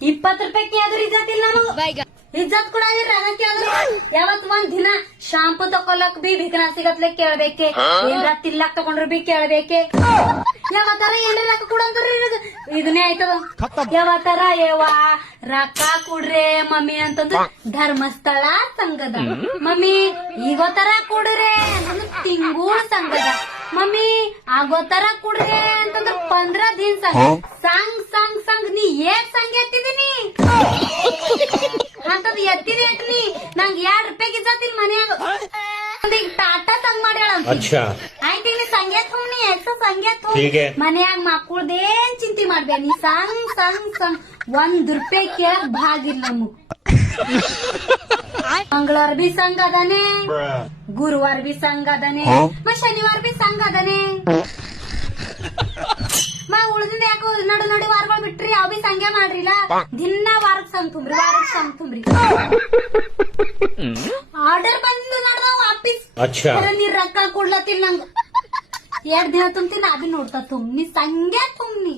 20 ರೂಪಾಯಿ ಕೇಳಿದ್ರು ಇಜ್ಜತ್ ಇಲ್ಲ ನಮಗ ಇಜ್ಜತ್ ಕೂಡ ಯಾವತ್ ಒಂದ್ ದಿನ ಶಾಂಪು ತಕೊಲಕ್ ಬಿ ಭಿಕನಾಸಿಗತ್ಲೆ ಕೇಳ್ಬೇಕೆ ಏನ್ರ ತಿಲ್ಲಕ್ ತಗೊಂಡ್ರು ಬಿ ಕೇಳ್ಬೇಕೆ ಯಾವತ್ತಾರ ಏನ್ರ ರೊಕ್ಕ ಕೊಡಂದ್ರಿ ಇದನ್ನೇ ಆಯ್ತದ ಯಾವತ್ತಾರ ಏವಾ ರೊಕ್ಕ ಕೊಡ್ರೆ ಮಮ್ಮಿ ಅಂತಂದ್ರ ಧರ್ಮಸ್ಥಳ ಸಂಘದ ಮಮ್ಮಿ ಈಗೋತರ ಕೊಡ್ರೆ ಅಂತಂದ್ರ ತಿಂಗೂಳ ಸಂಘದ ಮಮ್ಮಿ ಆಗೋತರ ಕೊಡ್ರೆ ಅಂತಂದ್ರ 15 ದಿನ ಸಂಘ ಸಂಘ ಸಂಘ ನೀ ಏನ್ ಸಂಘ ಎತ್ತಿದೀನಿ ಅಂತದ್ ಎತ್ತಿದೆ ನೀ ನಂಗ್ 2 ರೂಪಾಯಿಗೆ ಇಜ್ಜತ್ತಿಲ್ ಮನ್ಯಾಗ ಈಗ ಟಾಟಾ ಸಂಘ ಮಾಡ್ಯಾಳ ಆಯ್ತು ನೀ ಸಂಗೇತ್ ಹೋಗ್ನಿ ಸಂಗೇತ್ ಮನ್ಯಾಗ ಮಕ್ಕಳದೇನ್ ಚಿಂತೆ ಮಾಡ್ಬೇಡ ನೀ ಸಂಘ ಸಂಘ ಸಂಘ 1 ರೂಪಾಯಿ ಕೇಳಕ್ ಭಾಗಿಲ್ಲ ನಮಗ್ ಮಂಗಳವಾರ ಬಿ ಸಂಘ ಅದಾನೆ ಗುರುವಾರ ಬಿ ಸಂಘ ಅದಾನೆ ಶನಿವಾರ ಬಿ ಸಂಘ ಅದಾನೆ ಉಳ್ದಿಂದ ಯಾಕೋ ನಡು ವಾರಗಳು ಬಿಟ್ರಿ ಅವ್ ಬಿ ಸಂಘ ಮಾಡ್ರಿಲ್ಲ ದಿನ ವಾರಕ್ ಸಂಘ ತುಂಬ್ರಿ ಆರ್ಡರ್ ಬಂದು ನಡ್ದಾವ್ ವಾಪಿಸ್ ನೀರ್ ರೊಕ್ಕ ಕೊಡ್ಲತ್ತಿಲ್ಲ ನಂಗ 2 ದಿನ ತುಂಬ್ತೀನಿ ಅದ್ ನೋಡ್ತಾ ನೀ ಸಂಘ ತುಂಬಿ